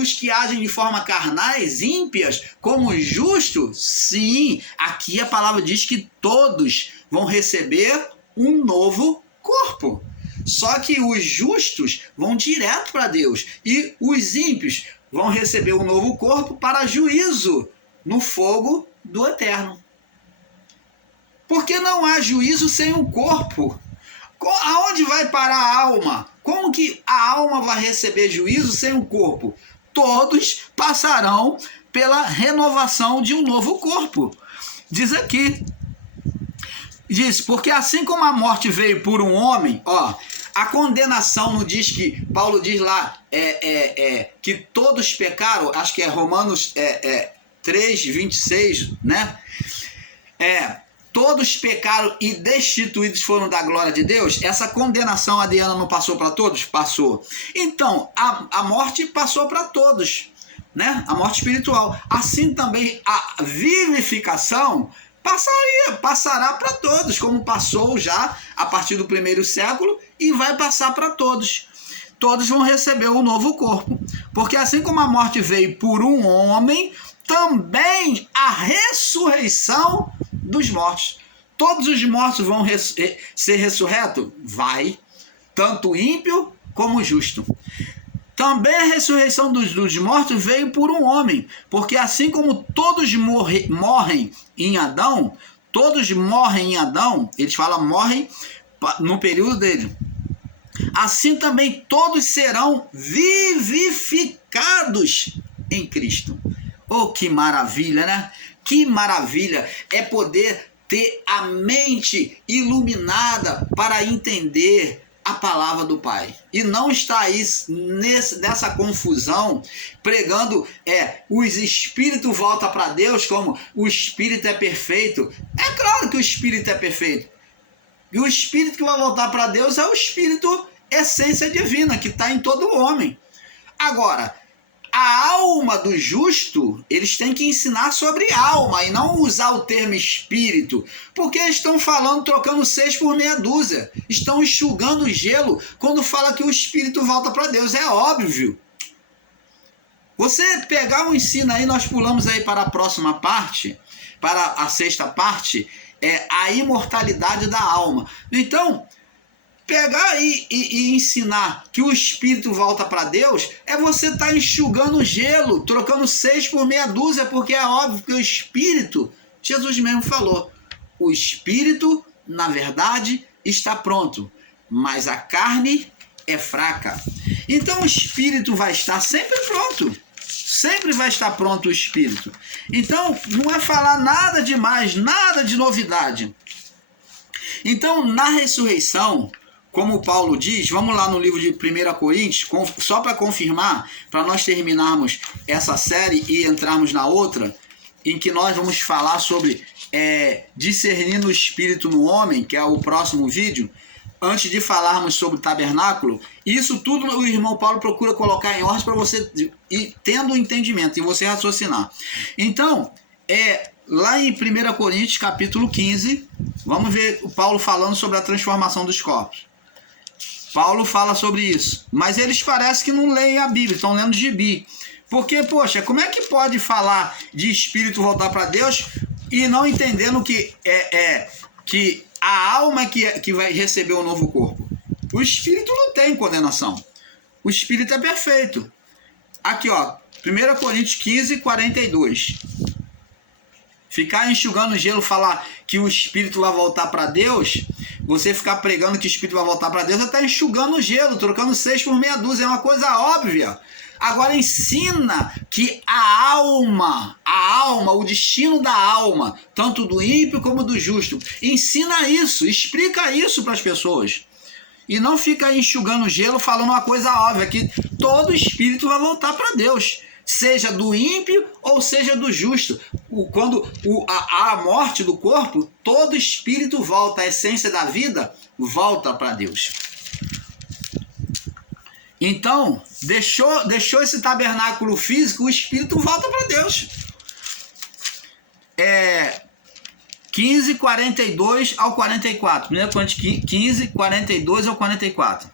os que agem de forma carnais, ímpias, como justos? Sim, aqui a palavra diz que todos vão receber um novo corpo. Só que os justos vão direto para Deus e os ímpios vão receber um novo corpo para juízo no fogo do eterno. Porque não há juízo sem um corpo. Aonde vai parar a alma? Como que a alma vai receber juízo sem um corpo? Todos passarão pela renovação de um novo corpo. Diz aqui. Diz, porque assim como a morte veio por um homem, ó, a condenação não diz que, Paulo diz lá, que todos pecaram, acho que é Romanos 3, 26, né? Todos pecaram e destituídos foram da glória de Deus. Essa condenação, Adriana, não passou para todos? Passou. Então, a morte passou para todos, né? A morte espiritual. Assim também a vivificação passará para todos, como passou já a partir do primeiro século e vai passar para todos. Todos vão receber um novo corpo. Porque assim como a morte veio por um homem, também a ressurreição dos mortos. Todos os mortos vão ser ressurretos? Vai. Tanto ímpio como justo. Também a ressurreição dos mortos veio por um homem. Porque assim como todos morrem em Adão, eles falam morrem no período dele. Assim também todos serão vivificados em Cristo. Oh, que maravilha, né? Que maravilha é poder ter a mente iluminada para entender a palavra do Pai. E não estar aí nessa confusão, pregando os espíritos voltam para Deus como o espírito é perfeito. É claro que o espírito é perfeito. E o espírito que vai voltar para Deus é o espírito essência divina, que está em todo homem. Agora, a alma do justo, eles têm que ensinar sobre alma e não usar o termo espírito, porque estão falando, trocando 6 por meia dúzia, estão enxugando o gelo quando fala que o espírito volta para Deus, é óbvio. Você pegar o ensino aí, nós pulamos aí para a próxima parte, para a 6ª parte, a imortalidade da alma. Então, pegar e ensinar que o espírito volta para Deus é você estar enxugando gelo, trocando 6 por meia dúzia, porque é óbvio que o espírito, Jesus mesmo falou, o espírito, na verdade, está pronto, mas a carne é fraca. Então o espírito vai estar sempre pronto. Sempre vai estar pronto o espírito. Então, não é falar nada demais, nada de novidade. Então, na ressurreição, como Paulo diz, vamos lá no livro de 1 Coríntios, só para confirmar, para nós terminarmos essa série e entrarmos na outra, em que nós vamos falar sobre discernindo o espírito no homem, que é o próximo vídeo. Antes de falarmos sobre o tabernáculo, isso tudo o irmão Paulo procura colocar em ordem para você ir tendo o entendimento e você raciocinar. Então, lá em 1 Coríntios, capítulo 15, vamos ver o Paulo falando sobre a transformação dos corpos. Paulo fala sobre isso, mas eles parecem que não leem a Bíblia, estão lendo gibi. Porque, poxa, como é que pode falar de espírito voltar para Deus e não entendendo que a alma que vai receber o novo corpo? O espírito não tem condenação. O espírito é perfeito. Aqui, ó, 1 Coríntios 15, 42. Ficar enxugando gelo, falar que o espírito vai voltar para Deus, você ficar pregando que o espírito vai voltar para Deus, você está enxugando gelo, trocando 6 por meia dúzia, é uma coisa óbvia. Agora ensina que a alma, o destino da alma, tanto do ímpio como do justo, ensina isso, explica isso para as pessoas. E não fica enxugando gelo falando uma coisa óbvia, que todo espírito vai voltar para Deus, seja do ímpio ou seja do justo. Quando há a morte do corpo, todo espírito volta, a essência da vida volta para Deus. Então, deixou esse tabernáculo físico, o espírito volta para Deus. 15, 42 ao 44. 1 Coríntios 15, 42 ao 44.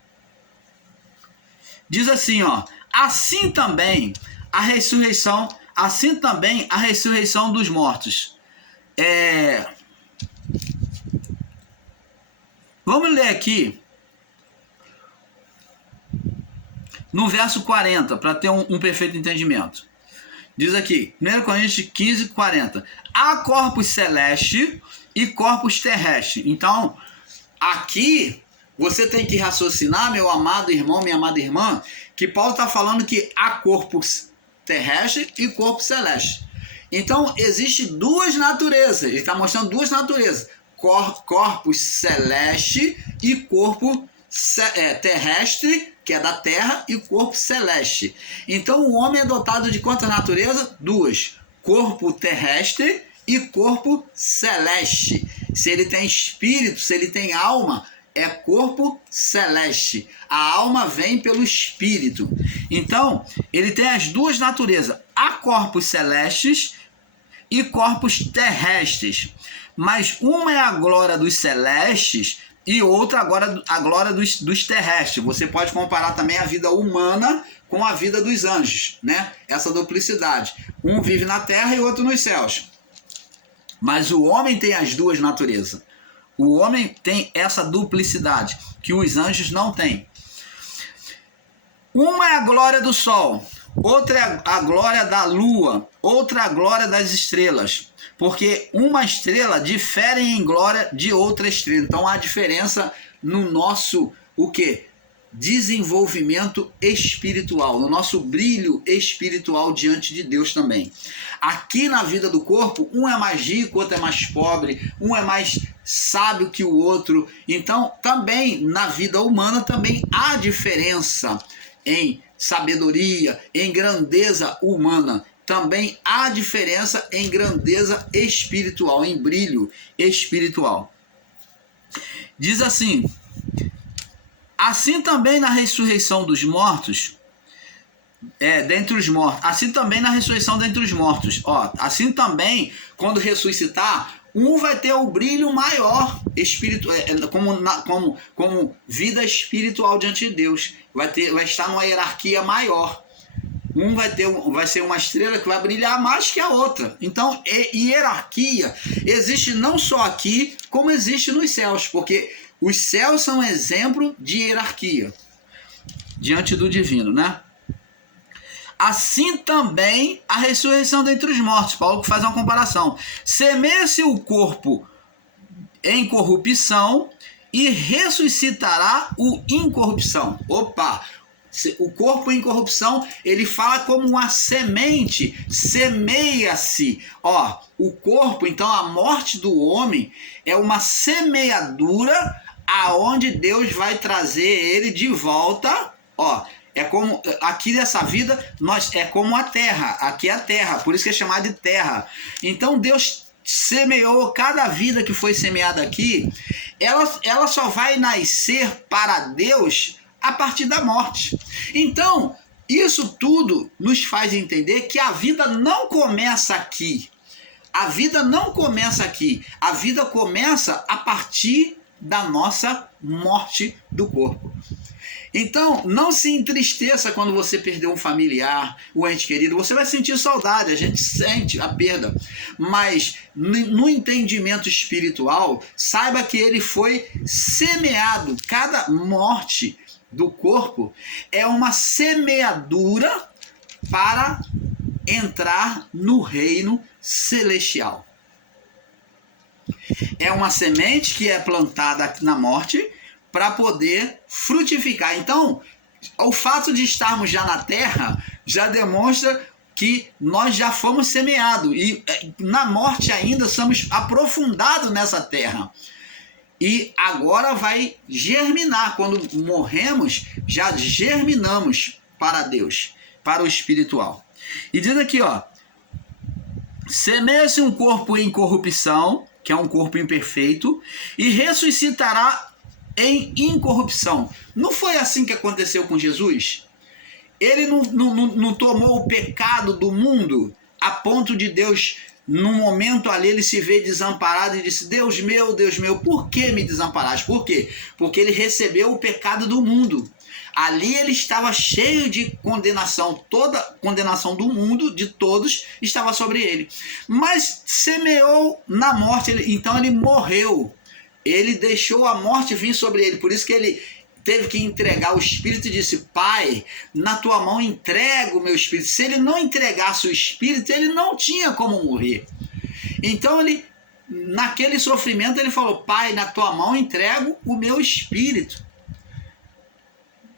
Diz assim, ó. Assim também, a ressurreição, assim também a ressurreição dos mortos. Vamos ler aqui no verso 40, para ter um perfeito entendimento. Diz aqui, 1 Coríntios 15, 40. Há corpos celestes e corpos terrestres. Então, aqui, você tem que raciocinar, meu amado irmão, minha amada irmã, que Paulo está falando que há corpos terrestres e corpos celestes. Então, existem duas naturezas. Ele está mostrando duas naturezas. Corpos celeste e corpo terrestre, que é da terra, e corpo celeste. Então o homem é dotado de quantas naturezas? Duas. Corpo terrestre e corpo celeste. Se ele tem espírito, se ele tem alma, é corpo celeste. A alma vem pelo espírito. Então, ele tem as duas naturezas. Há corpos celestes e corpos terrestres. Mas uma é a glória dos celestes e outra agora a glória dos terrestres. Você pode comparar também a vida humana com a vida dos anjos, né? Essa duplicidade. Um vive na terra e outro nos céus. Mas o homem tem as duas naturezas. O homem tem essa duplicidade que os anjos não têm. Uma é a glória do sol, outra é a glória da lua, outra a glória das estrelas. Porque uma estrela difere em glória de outra estrela. Então há diferença no nosso, desenvolvimento espiritual, no nosso brilho espiritual diante de Deus também. Aqui na vida do corpo, um é mais rico, outro é mais pobre, um é mais sábio que o outro. Então também na vida humana também há diferença em sabedoria, em grandeza humana. Também há diferença em grandeza espiritual, em brilho espiritual. Diz assim, assim também na ressurreição dos mortos, dentre os mortos, assim também na ressurreição dentre os mortos, assim também, quando ressuscitar, um vai ter o brilho maior, como vida espiritual diante de Deus, vai estar numa hierarquia maior. Um vai ser uma estrela que vai brilhar mais que a outra. Então, hierarquia existe não só aqui, como existe nos céus, porque os céus são exemplo de hierarquia diante do divino, né? Assim também a ressurreição dentre os mortos. Paulo faz uma comparação. Semeia-se o corpo em corrupção e ressuscitará o incorrupção. O corpo em corrupção, ele fala como uma semente, semeia-se. O corpo, então a morte do homem é uma semeadura aonde Deus vai trazer ele de volta. É como aqui dessa vida, é como a terra, aqui é a terra, por isso que é chamada de terra. Então Deus semeou cada vida que foi semeada aqui, ela só vai nascer para Deus a partir da morte. Então, isso tudo nos faz entender que a vida não começa aqui. A vida não começa aqui. A vida começa a partir da nossa morte do corpo. Então, não se entristeça quando você perdeu um familiar, um ente querido. Você vai sentir saudade, a gente sente a perda. Mas, no entendimento espiritual, saiba que ele foi semeado. Cada morte do corpo é uma semeadura para entrar no reino celestial. É uma semente que é plantada na morte para poder frutificar. Então, o fato de estarmos já na terra já demonstra que nós já fomos semeados e na morte ainda somos aprofundados nessa terra. E agora vai germinar. Quando morremos, já germinamos para Deus, para o espiritual. E diz aqui, semeia-se um corpo em corrupção, que é um corpo imperfeito, e ressuscitará em incorrupção. Não foi assim que aconteceu com Jesus? Ele não tomou o pecado do mundo a ponto de Deus, num momento ali, ele se vê desamparado e disse: Deus meu, por que me desamparaste? Por quê? Porque ele recebeu o pecado do mundo. Ali ele estava cheio de condenação, toda condenação do mundo, de todos, estava sobre ele. Mas semeou na morte, então ele morreu. Ele deixou a morte vir sobre ele, por isso que ele teve que entregar o Espírito e disse: Pai, na tua mão entrego o meu Espírito. Se ele não entregasse o Espírito, ele não tinha como morrer. Então ele, naquele sofrimento, ele falou: Pai, na tua mão entrego o meu Espírito.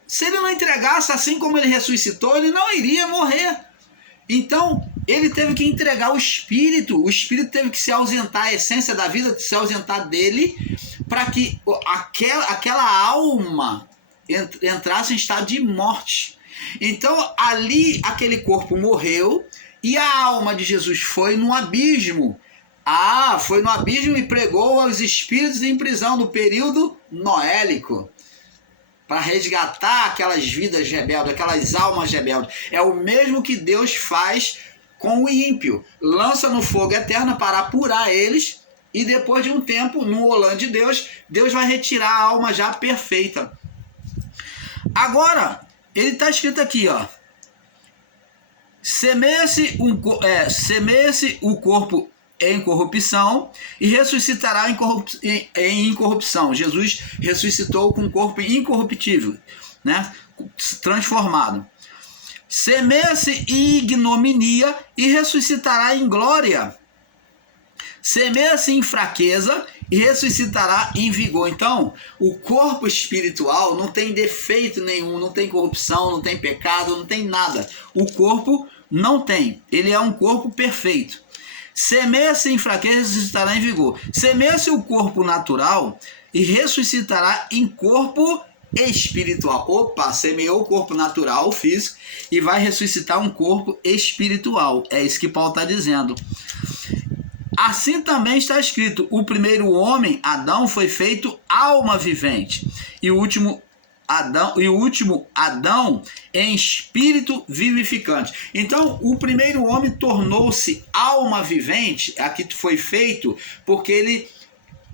Se ele não entregasse, assim como ele ressuscitou, ele não iria morrer. Então, ele teve que entregar o Espírito teve que se ausentar, a essência da vida, se ausentar dele, para que aquela alma entrasse em estado de morte. Então, ali, aquele corpo morreu, e a alma de Jesus foi no abismo. Foi no abismo e pregou aos espíritos em prisão no período noélico, para resgatar aquelas vidas rebeldes, aquelas almas rebeldes. É o mesmo que Deus faz com o ímpio. Lança no fogo eterno para apurar eles, e depois de um tempo, no olhar de Deus, Deus vai retirar a alma já perfeita. Agora, ele está escrito aqui, ó: semeia-se o corpo em corrupção e ressuscitará em incorrupção. Jesus ressuscitou com um corpo incorruptível, né? Transformado. Semeia-se em ignominia e ressuscitará em glória. Semeia-se em fraqueza e ressuscitará em vigor. Então, o corpo espiritual não tem defeito nenhum, não tem corrupção, não tem pecado, não tem nada. O corpo não tem. Ele é um corpo perfeito. Semeia-se em fraqueza e ressuscitará em vigor. Semeia-se o corpo natural e ressuscitará em corpo espiritual. Opa, semeou o corpo natural, físico, e vai ressuscitar um corpo espiritual. É isso que Paulo está dizendo. Assim também está escrito: o primeiro homem, Adão, foi feito alma vivente, e o último Adão em espírito vivificante. Então, o primeiro homem tornou-se alma vivente, aqui foi feito, porque ele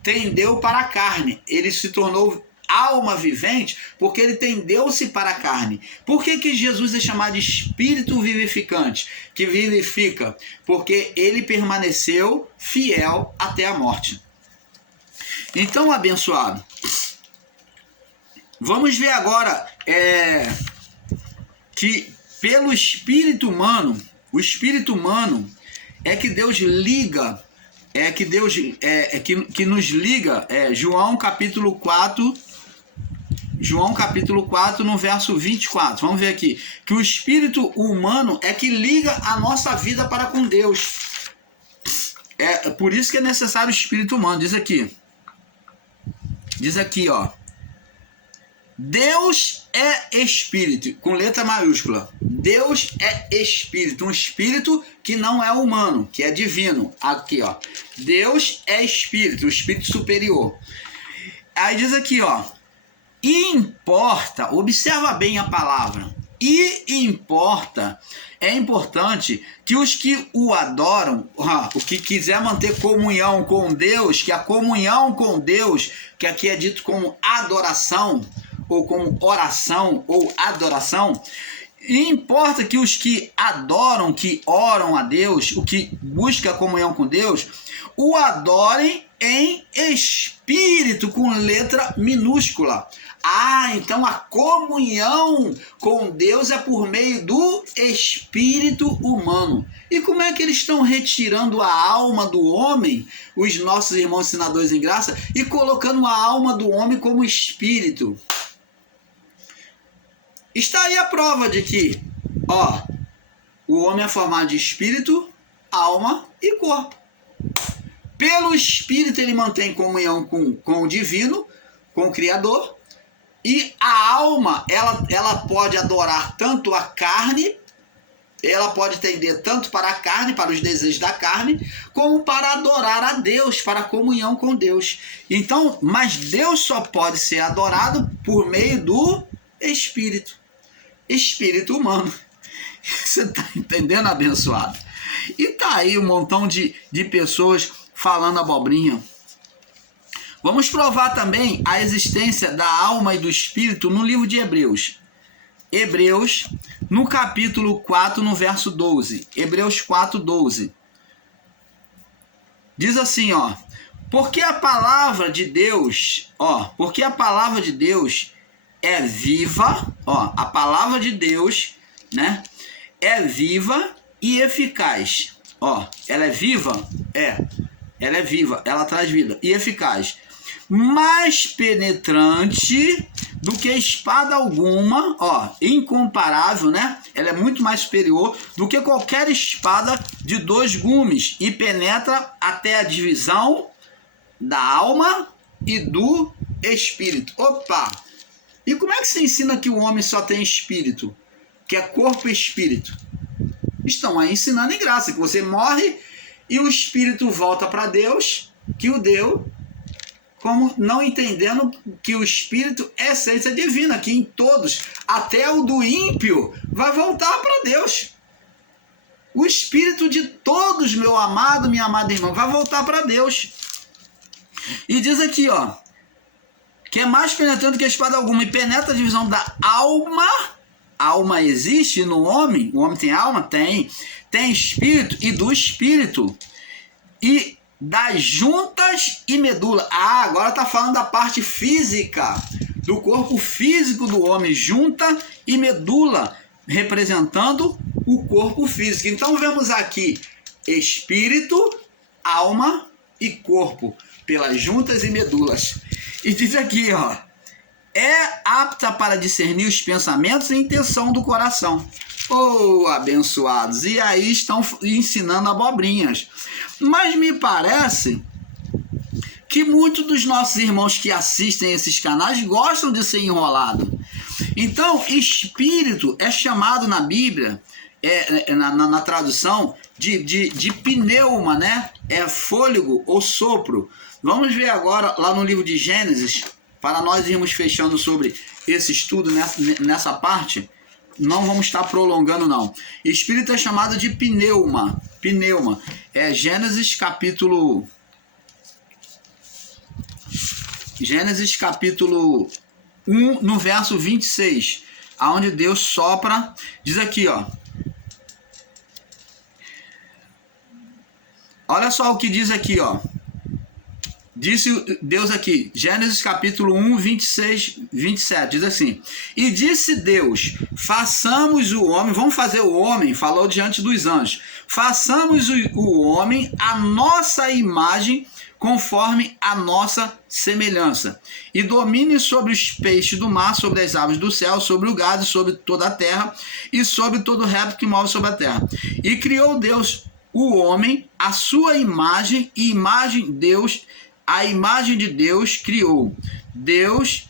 tendeu para a carne. Ele se tornou alma vivente porque ele tendeu-se para a carne. Por que Jesus é chamado de espírito vivificante, que vivifica? Porque ele permaneceu fiel até a morte. Então, abençoado, vamos ver agora que pelo espírito humano, o espírito humano é que Deus liga, que nos liga, João capítulo 4, no verso 24. Vamos ver aqui, que o espírito humano é que liga a nossa vida para com Deus. É por isso que é necessário o espírito humano. Diz aqui, ó: Deus é espírito, com letra maiúscula. Deus é espírito, um espírito que não é humano, que é divino. Aqui, ó: Deus é espírito, o espírito superior. Aí diz aqui, ó: importa, observa bem a palavra, é importante que os que o adoram, o que quiser manter comunhão com Deus, que a comunhão com Deus, que aqui é dito como adoração, ou como oração, ou adoração, importa que os que adoram, que oram a Deus, o que busca a comunhão com Deus, o adorem em espírito, com letra minúscula. Então a comunhão com Deus é por meio do espírito humano. E como é que eles estão retirando a alma do homem, os nossos irmãos ensinadores em graça, e colocando a alma do homem como espírito? Está aí a prova de que, o homem é formado de espírito, alma e corpo. Pelo espírito ele mantém comunhão com o divino, com o Criador, e a alma, ela pode adorar tanto a carne, ela pode tender tanto para a carne, para os desejos da carne, como para adorar a Deus, para a comunhão com Deus. Então, mas Deus só pode ser adorado por meio do espírito humano. Você está entendendo, abençoado? E tá aí um montão de pessoas falando abobrinha. Vamos provar também a existência da alma e do espírito no livro de Hebreus. Hebreus, no capítulo 4, no verso 12. Hebreus 4, 12. Diz assim, ó. Porque a palavra de Deus, porque a palavra de Deus é viva, a palavra de Deus, né, é viva e eficaz. Ela é viva? Ela é viva, ela traz vida e eficaz. Mais penetrante do que espada alguma, incomparável, né? Ela é muito mais superior do que qualquer espada de 2 gumes e penetra até a divisão da alma e do espírito. Opa! E como é que se ensina que o homem só tem espírito? Que é corpo e espírito? Estão aí ensinando em graça, que você morre e o espírito volta para Deus, que o deu, como não entendendo que o espírito é essência divina, que em todos, até o do ímpio, vai voltar para Deus. O espírito de todos, meu amado, minha amada irmã, vai voltar para Deus. E diz aqui, que é mais penetrante que a espada alguma e penetra a divisão da alma. A alma existe no homem? O homem tem alma? Tem. Tem espírito e do espírito. E das juntas e medula. Agora está falando da parte física, do corpo físico do homem, junta e medula, representando o corpo físico. Então vemos aqui espírito, alma e corpo, pelas juntas e medulas. E diz aqui, é apta para discernir os pensamentos e intenção do coração. Abençoados! E aí estão ensinando abobrinhas. Mas me parece que muitos dos nossos irmãos que assistem esses canais gostam de ser enrolado. Então, espírito é chamado na Bíblia, na tradução, de pneuma, né? É fôlego ou sopro. Vamos ver agora lá no livro de Gênesis, para nós irmos fechando sobre esse estudo nessa parte. Não vamos estar prolongando, não. Espírito é chamado de pneuma. Pneuma. É Gênesis capítulo 1, no verso 26. Aonde Deus sopra. Diz aqui, olha só o que diz aqui, Disse Deus aqui, Gênesis capítulo 1, 26, 27, diz assim: e disse Deus, façamos o homem, vamos fazer o homem, falou diante dos anjos, façamos o homem a nossa imagem, conforme a nossa semelhança, e domine sobre os peixes do mar, sobre as aves do céu, sobre o gado, sobre toda a terra, e sobre todo réptil que move sobre a terra. E criou Deus o homem, a sua imagem, e imagem Deus, a imagem de Deus criou. Deus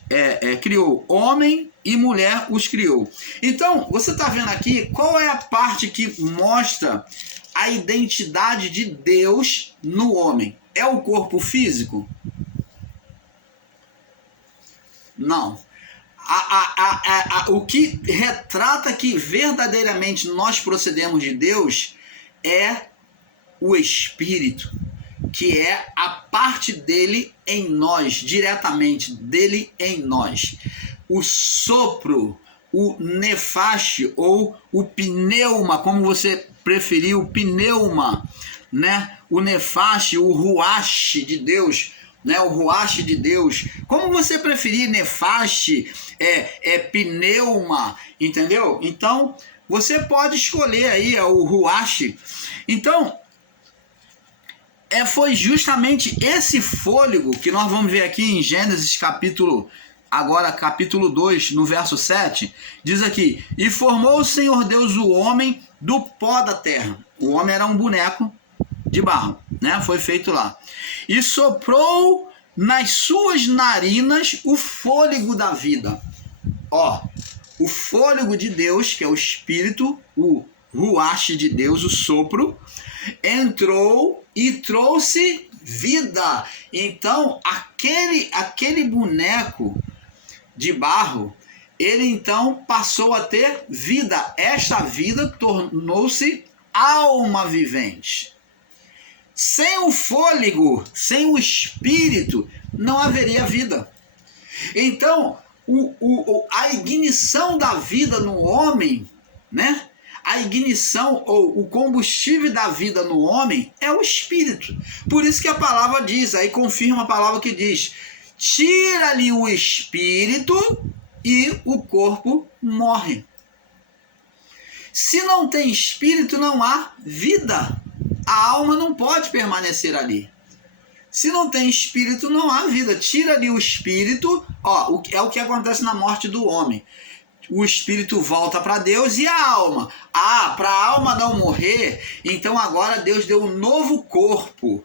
criou homem e mulher os criou. Então, você está vendo aqui qual é a parte que mostra a identidade de Deus no homem? É o corpo físico? Não. O que retrata que verdadeiramente nós procedemos de Deus é o Espírito, que é a parte dele em nós, diretamente dele em nós. O sopro, o nefaste ou o pneuma, como você preferiu, o pneuma, né? O nefaste, o ruache de Deus, né? O ruache de Deus. Como você preferir, nefaste, pneuma, entendeu? Então, você pode escolher aí o ruache. Então, foi justamente esse fôlego que nós vamos ver aqui em Gênesis capítulo 2, no verso 7, diz aqui: e formou o Senhor Deus o homem do pó da terra. O homem era um boneco de barro, né? Foi feito lá. E soprou nas suas narinas o fôlego da vida. O fôlego de Deus, que é o Espírito, o ruache de Deus, o sopro, entrou e trouxe vida. Então, aquele boneco de barro, ele então passou a ter vida. Esta vida tornou-se alma vivente. Sem o fôlego, sem o espírito, não haveria vida. Então, a ignição da vida no homem, né? A ignição ou o combustível da vida no homem é o espírito. Por isso que a palavra diz, aí confirma a palavra que diz: tira-lhe o espírito e o corpo morre. Se não tem espírito, não há vida. A alma não pode permanecer ali. Se não tem espírito, não há vida. Tira-lhe o espírito, é o que acontece na morte do homem. O espírito volta para Deus e a alma. Para a alma não morrer, então agora Deus deu um novo corpo.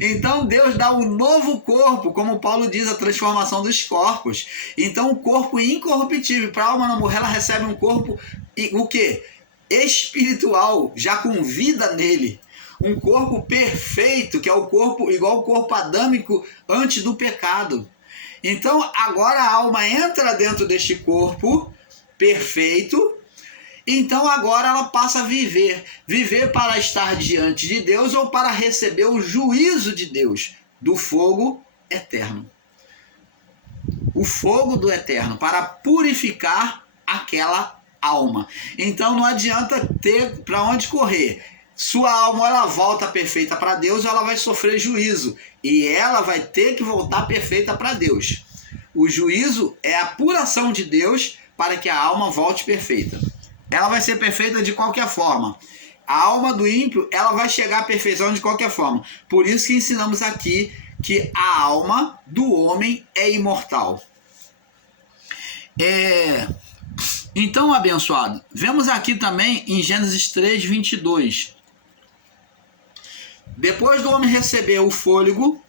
Então Deus dá um novo corpo, como Paulo diz, a transformação dos corpos. Então o corpo incorruptível, para a alma não morrer, ela recebe um corpo, o quê? Espiritual, já com vida nele. Um corpo perfeito, que é o corpo igual ao corpo adâmico antes do pecado. Então agora a alma entra dentro deste corpo perfeito. Então agora ela passa a viver para estar diante de Deus ou para receber o juízo de Deus, do fogo eterno. O fogo do eterno, para purificar aquela alma. Então não adianta ter para onde correr. Sua alma ela volta perfeita para Deus, ela vai sofrer juízo e ela vai ter que voltar perfeita para Deus. O juízo é a apuração de Deus para que a alma volte perfeita. Ela vai ser perfeita de qualquer forma. A alma do ímpio, ela vai chegar à perfeição de qualquer forma. Por isso que ensinamos aqui que a alma do homem é imortal. Então, abençoado, vemos aqui também em Gênesis 3, 22. Depois do homem receber o fôlego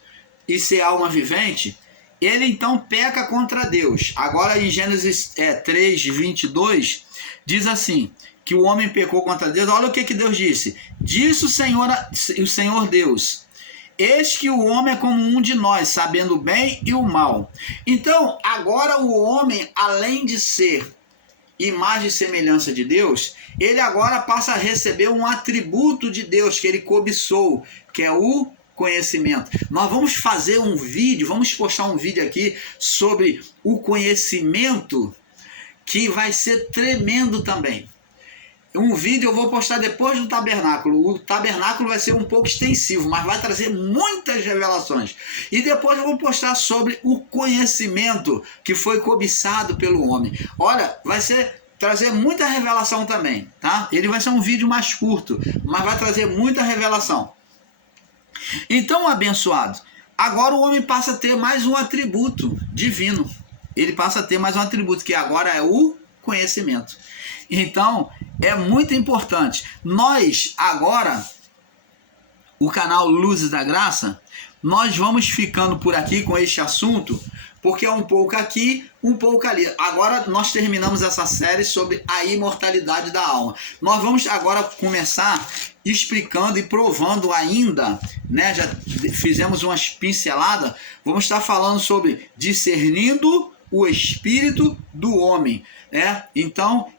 e ser alma vivente, ele então peca contra Deus. Agora em Gênesis 3, 22, diz assim, que o homem pecou contra Deus. Olha o que Deus disse. Disse o Senhor Deus: eis que o homem é como um de nós, sabendo o bem e o mal. Então, agora o homem, além de ser imagem e semelhança de Deus, ele agora passa a receber um atributo de Deus que ele cobiçou, que é o conhecimento. Nós vamos fazer um vídeo, vamos postar um vídeo aqui sobre o conhecimento, que vai ser tremendo também. Um vídeo eu vou postar depois do tabernáculo. O tabernáculo vai ser um pouco extensivo, mas vai trazer muitas revelações. E depois eu vou postar sobre o conhecimento que foi cobiçado pelo homem. Olha, vai trazer muita revelação também, tá? Ele vai ser um vídeo mais curto, mas vai trazer muita revelação. Então, abençoado, agora o homem passa a ter mais um atributo divino. Ele passa a ter mais um atributo, que agora é o conhecimento. Então, é muito importante. Nós, agora, o canal Luzes da Graça, nós vamos ficando por aqui com este assunto, porque é um pouco aqui, um pouco ali. Agora nós terminamos essa série sobre a imortalidade da alma. Nós vamos agora começar explicando e provando ainda, né? Já fizemos umas pinceladas, vamos estar falando sobre discernindo o espírito do homem, né? Então,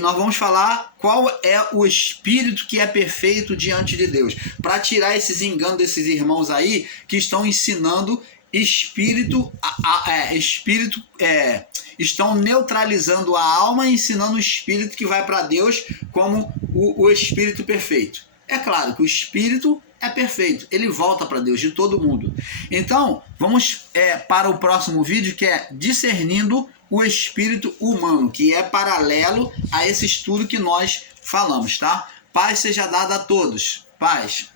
nós vamos falar qual é o espírito que é perfeito diante de Deus, para tirar esses enganos desses irmãos aí que estão ensinando estão neutralizando a alma e ensinando o espírito que vai para Deus como o espírito perfeito. É claro que o espírito é perfeito, ele volta para Deus de todo mundo. Então, vamos para o próximo vídeo, que é discernindo o espírito humano, que é paralelo a esse estudo que nós falamos, tá? Paz seja dada a todos. Paz.